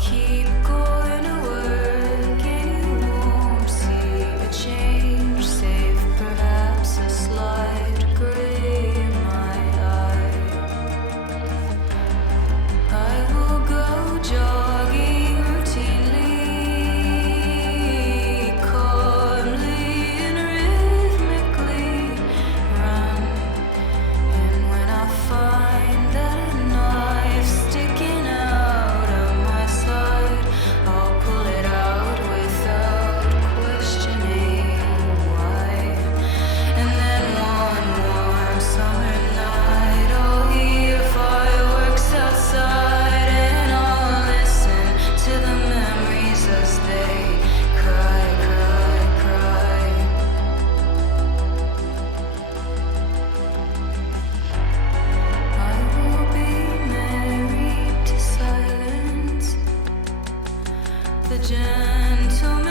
keep going to work and you won't see a change, save perhaps a slight gray in my eye. I will go jogging routinely, calmly and rhythmically run. And when I find that a knife sticking out of my side, I'll pull it out without questioning why. And then one warm summer night, I'll hear fireworks outside, and I'll listen to the memories as they cry, cry, cry. I will be married to silence, the gentleman